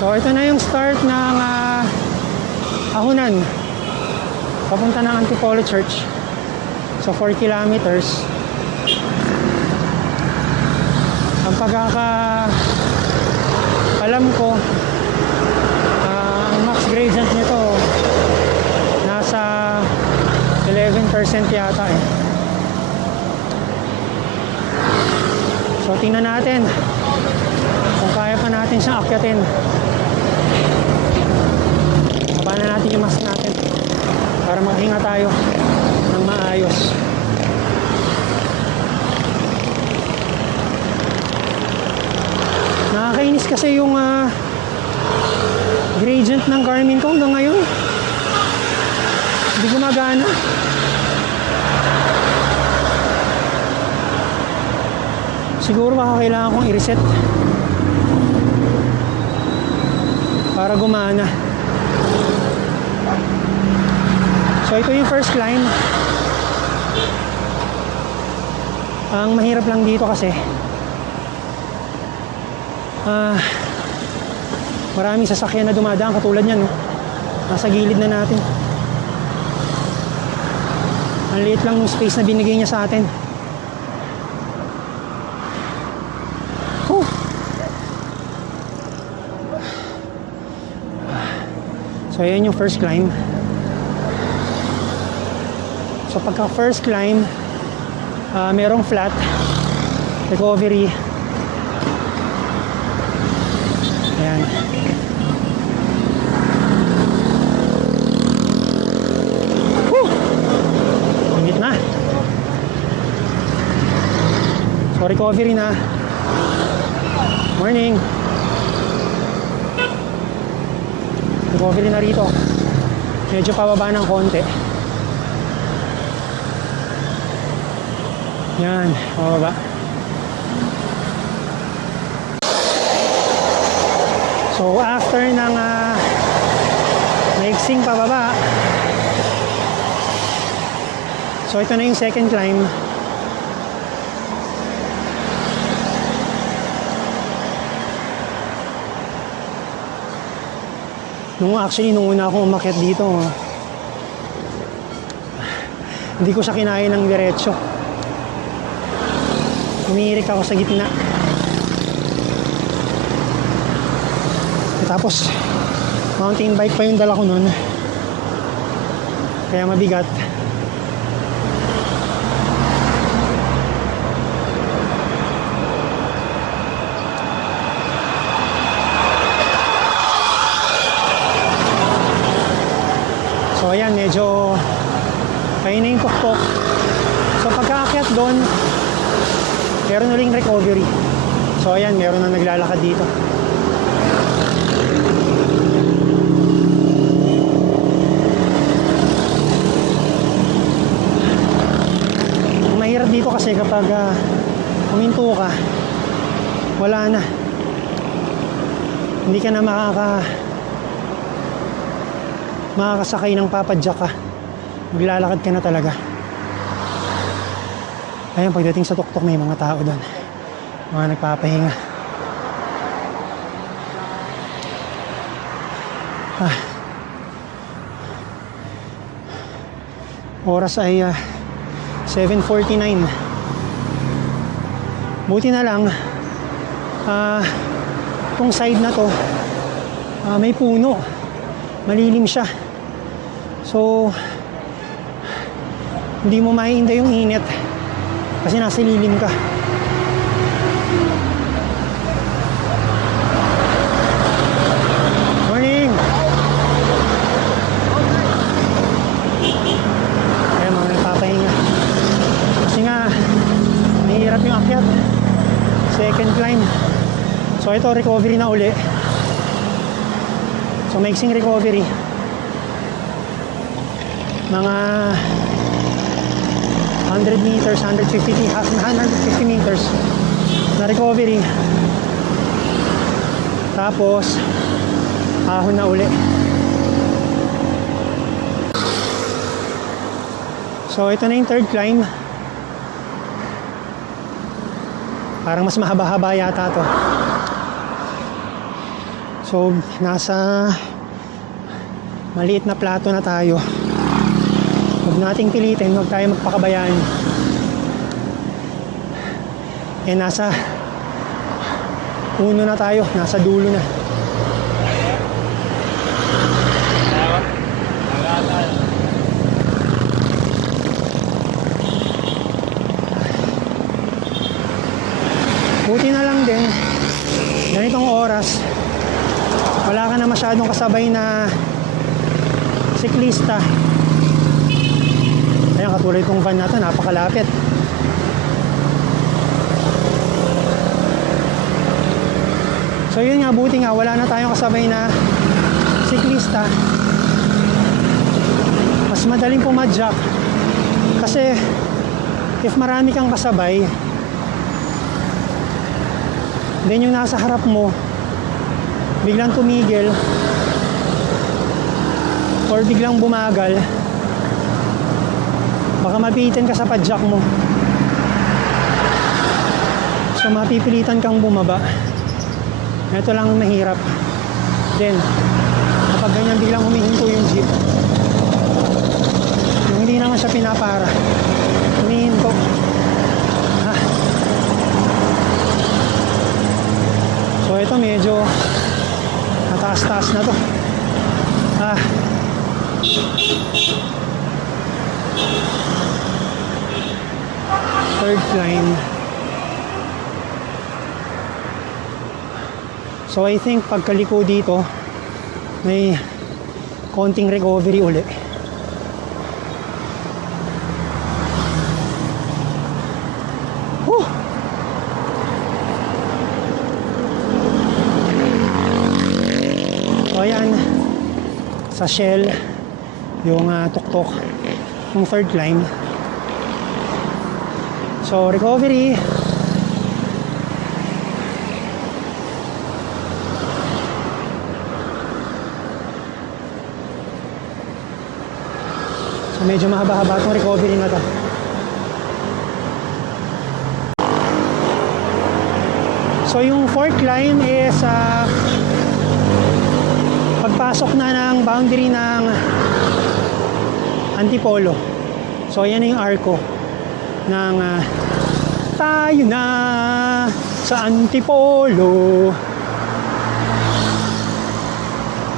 So ito na yung start ng Ahunan papunta ng Antipolo Church. So 4 kilometers. Ang alam ko, ang max gradient nito nasa 11% yata eh. So tingnan natin kung kaya pa natin siyang akyatin. Baba na natin yung mask natin para makahinga tayo ng maayos. Nakakainis kasi yung gradient ng Garmin ko hanggang ngayon. Hindi gumagana. Siguro baka kailangan kong i-reset para gumana. So ito yung first climb. Ang mahirap lang dito kasi maraming sasakyan na dumadaan katulad yan, no? Nasa gilid na natin. Ang liit lang yung space na binigay niya sa atin. So ayan yung first climb. So pagka first climb, merong flat recovery. Ayan. Ingit na. So recovery na. Morning. Recovery na rito. Medyo pababa ng konti. Yan, pababa. So after ng maiksing pababa, so ito na yung second climb. Nung una akong umakyat dito, hindi ko siya kinaya ng diretso. Umiirik ako sa gitna. Tapos mountain bike pa yung dala ko nun, kaya mabigat. So ayan, medyo kaya na yung tuktok. So pagkaakyat doon, meron uling recovery. So ayan, meron na naglalakad dito. Mahirap dito kasi kapag huminto ka, wala na. Hindi ka na makakasakay ng papadyak ka. Maglalakad ka na talaga. Ayun, pagdating sa tuktok may mga tao doon. Mga nagpapahinga. Oras ay 7:49. Buti na lang itong side na to may puno, malilim siya, so hindi mo maiinda yung init kasi nasa lilim ka. Morning. Ayan, mga nagpapahinga kasi nga mahirap yung akyat. Second climb. So ito, recovery na uli. So maiksing recovery. Mga 100 meters, 150 meters na recovery. Tapos ahon na uli. So ito na yung third climb. Parang mas mahaba-haba yata to. So, nasa maliit na plato na tayo. Huwag nating pilitin, huwag tayo magpakabayaan. Nasa uno na tayo, nasa dulo na. Buti na lang din, ganitong oras, wala ka na masyadong kasabay na siklista. Ayan, katulad kong van natin, napakalapit. So yun nga, buti nga, wala na tayong kasabay na siklista. Mas madaling pumadyak. Kasi, if marami kang kasabay, then yung nasa harap mo biglang tumigil or biglang bumagal, baka mapitin ka sa padjak mo. So mapipilitan kang bumaba. Ito lang ang mahirap. Then kapag ganyan biglang humihinto yung jeep, yung hindi naman siya pinapara, humihinto. So ito medyo mataas-taas na to. Third climb. So I think pagkaliko dito may konting recovery uli. So ayan, sa Shell, yung tuktok ng third climb. So recovery. So medyo mahaba-haba itong recovery na to. So yung fourth climb is pagpasok na ng boundary ng Antipolo. So ayan na yung arko ng tayo na sa Antipolo.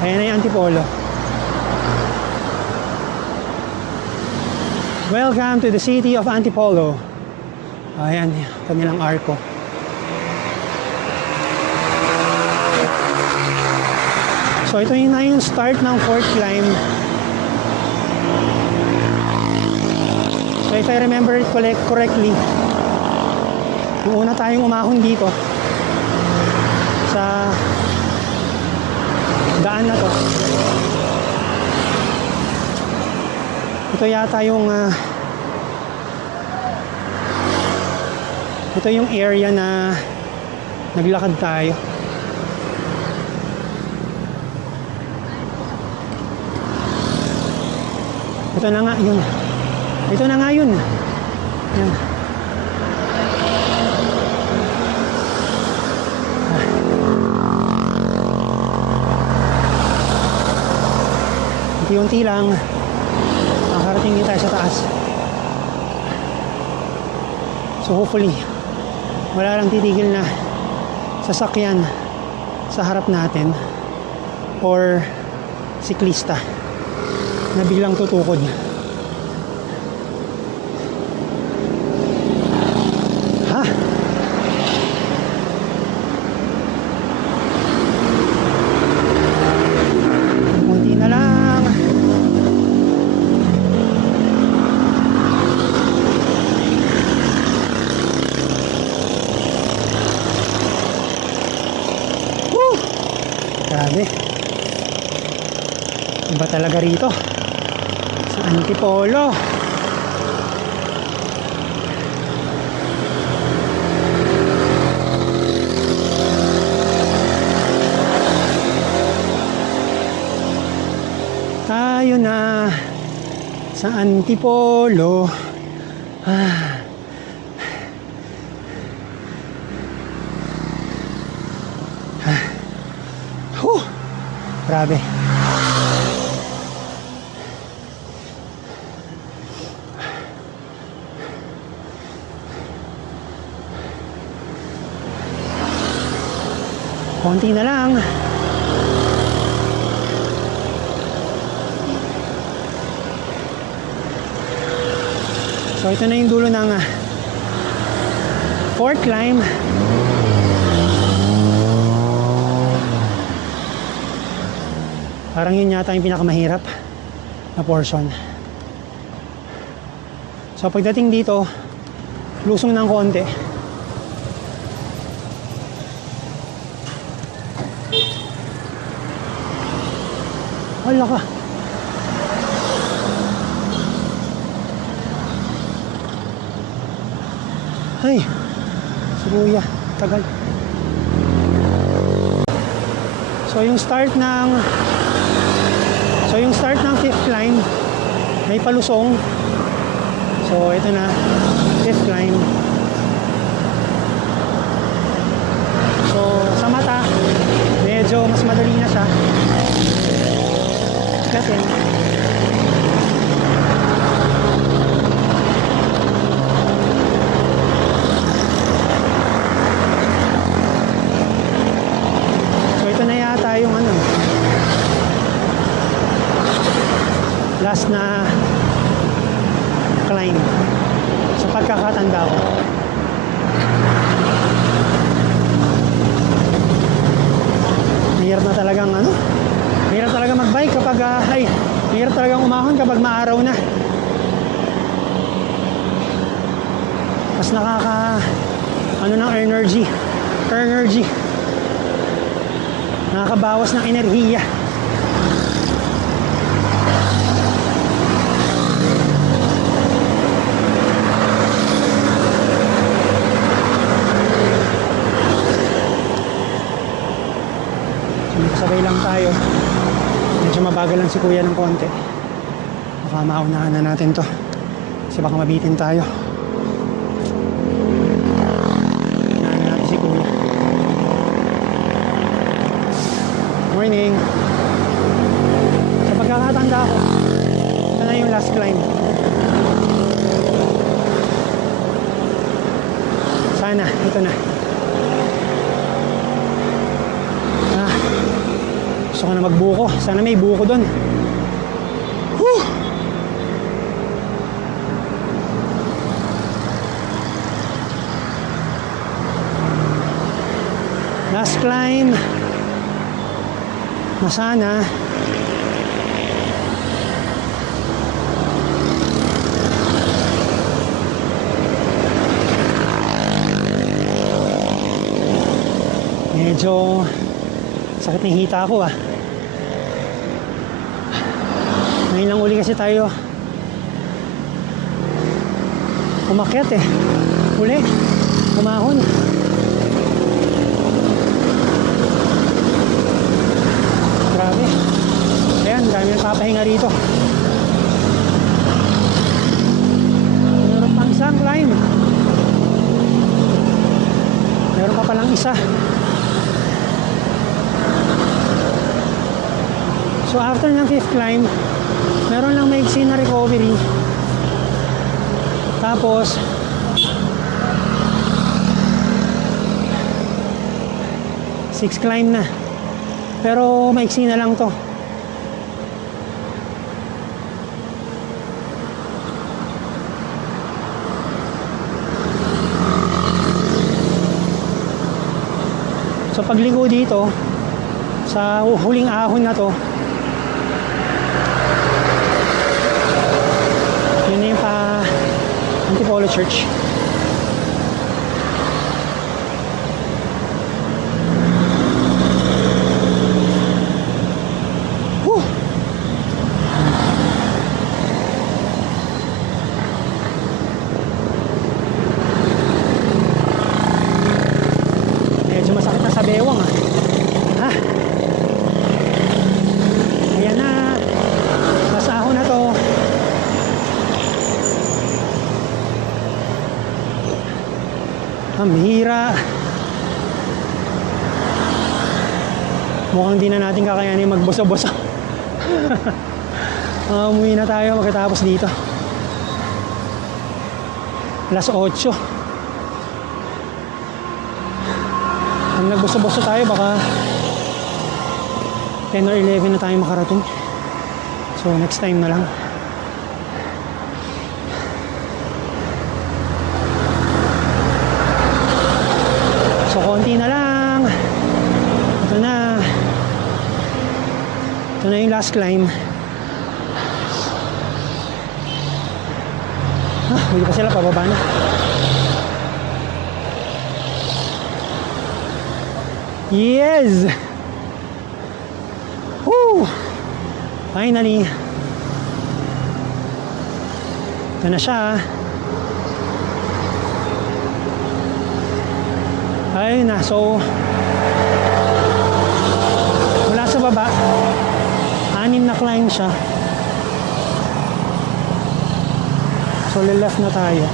Ayan na yung Antipolo. Welcome to the city of Antipolo. Ayan yung kanilang arko. So ito na yung start ng fourth climb. So if I remember it correctly, yung una tayong umahon dito sa daan na to. Ito yata yung ito yung area na naglakad tayo. Ito na nga yun. Ito na nga yun. Yan. Unti-unti lang makarating din tayo sa taas. So hopefully wala lang titigil na sasakyan sa harap natin or siklista na biglang tutukod. Ha? Kunti na lang. Woo! Grabe. Iba talaga rito. Antipolo. Tayo na sa Antipolo. Grabe. Konti na lang. So ito na yung dulo ng fourth climb. Parang yun yata yung pinakamahirap na portion. So pagdating dito, lusong ng konti. Wala ka. Ay, suruya, tagal. So yung start ng fifth climb may palusong. So ito na, fifth climb. So sa mata, medyo mas madali na siya. Kasi so ito na yata yung last na climb sa pagkakatanda ko. Mahirap na talagang mahirap talaga magbike kapag mahirap talagang umahon kapag maaraw na. Mas nakaka ng energy. Nakakabawas ng enerhiya. Sabay lang tayo. Medyo mabagal lang si kuya ng konti. Baka maunahan na natin to. Kasi baka mabitin tayo. Unahan na natin si kuya. Morning. Sa pagkakatanda ko, ito na yung last climb. Sana, ito na. Gusto ko na magbuko. Sana may buko doon. Whew! Last climb. Na sana medyo sakit ng hita ko Ngayon lang uli kasi tayo umakyat uli, umahon. Grabe. Ayan, dami nagpapahinga rito. Meron pang isang climb. Meron pa palang isa. So after ng fifth climb, meron lang maigsi na recovery. Tapos sixth climb na. Pero maigsi na lang to. So pagligo dito sa huling ahon na to, yun na yung Antipolo Church. Whew! Medyo masakit na sa bewang ayan na, nasa ahon na to. Mukhang di na natin kakayanin magbusa-busa. Umuwi na tayo magkatapos dito. Alas 8. Kung nagbusa-busa tayo, baka 10 or 11 na tayo makarating. So next time na lang. So konti na lang. Ito na. Ito na yung last climb. Hindi pa sila, pababa na. Yes! Woo! Finally! Ito na siya. Ayun na, so mula sa baba 6 na climb siya. So left na tayo.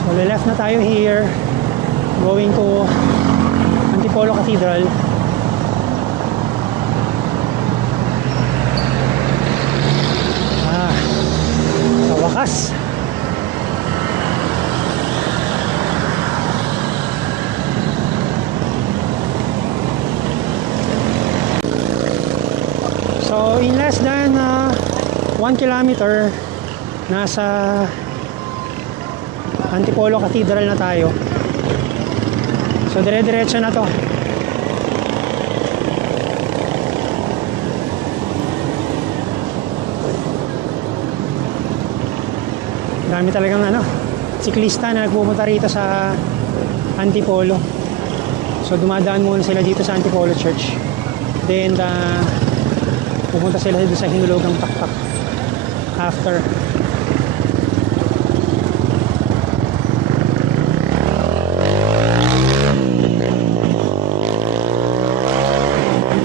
So left na tayo here, going to Antipolo Cathedral. Sa wakas. So in less than 1 kilometer, nasa Antipolo Cathedral na tayo. So dire-diretso na to. Dami talagang siklista na nagpupunta rito sa Antipolo. So dumadaan muna sila dito sa Antipolo Church. Then pupunta sila dito sa Hinulugang Taktak after.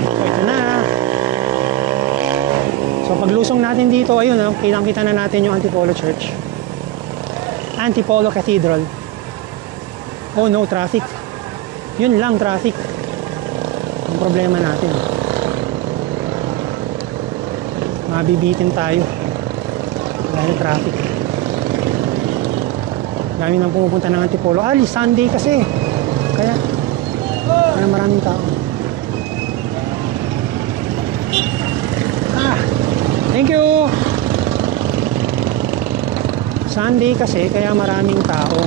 So ito na. So paglusong natin dito, ayun, kitang-kita na natin yung Antipolo Church. Antipolo Cathedral. Oh no, traffic. Yun lang, traffic. Ang problema natin. Mabibitin tayo dahil traffic. Dami nang pumupunta ng Antipolo. Sunday kasi. Kaya maraming tao. Thank you! Sunday kasi, kaya maraming tao.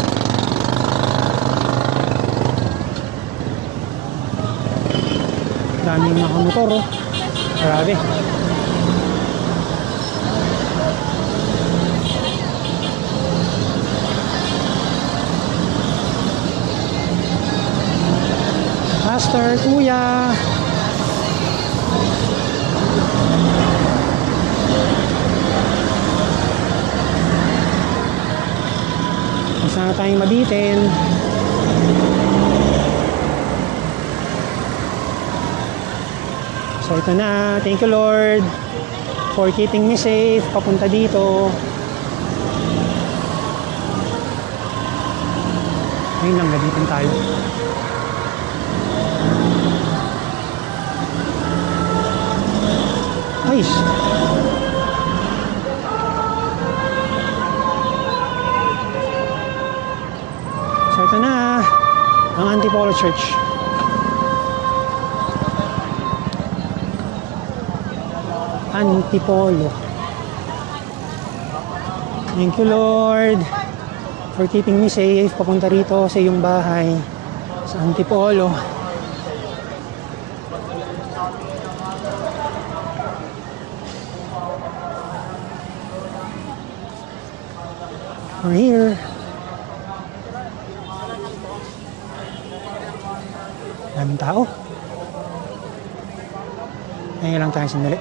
Daming nakamotor, oh. Grabe. Pastor, kuya. Sana tayong mabitin. So ito na. Thank you Lord for keeping me safe papunta dito. Ngayon lang nabitin tayo. Nice. So ito na ang Antipolo Church. Antipolo. Thank you Lord for keeping me safe papunta rito sa iyong bahay sa Antipolo. We're here. Daming tao. Ngayon lang tayo sandali.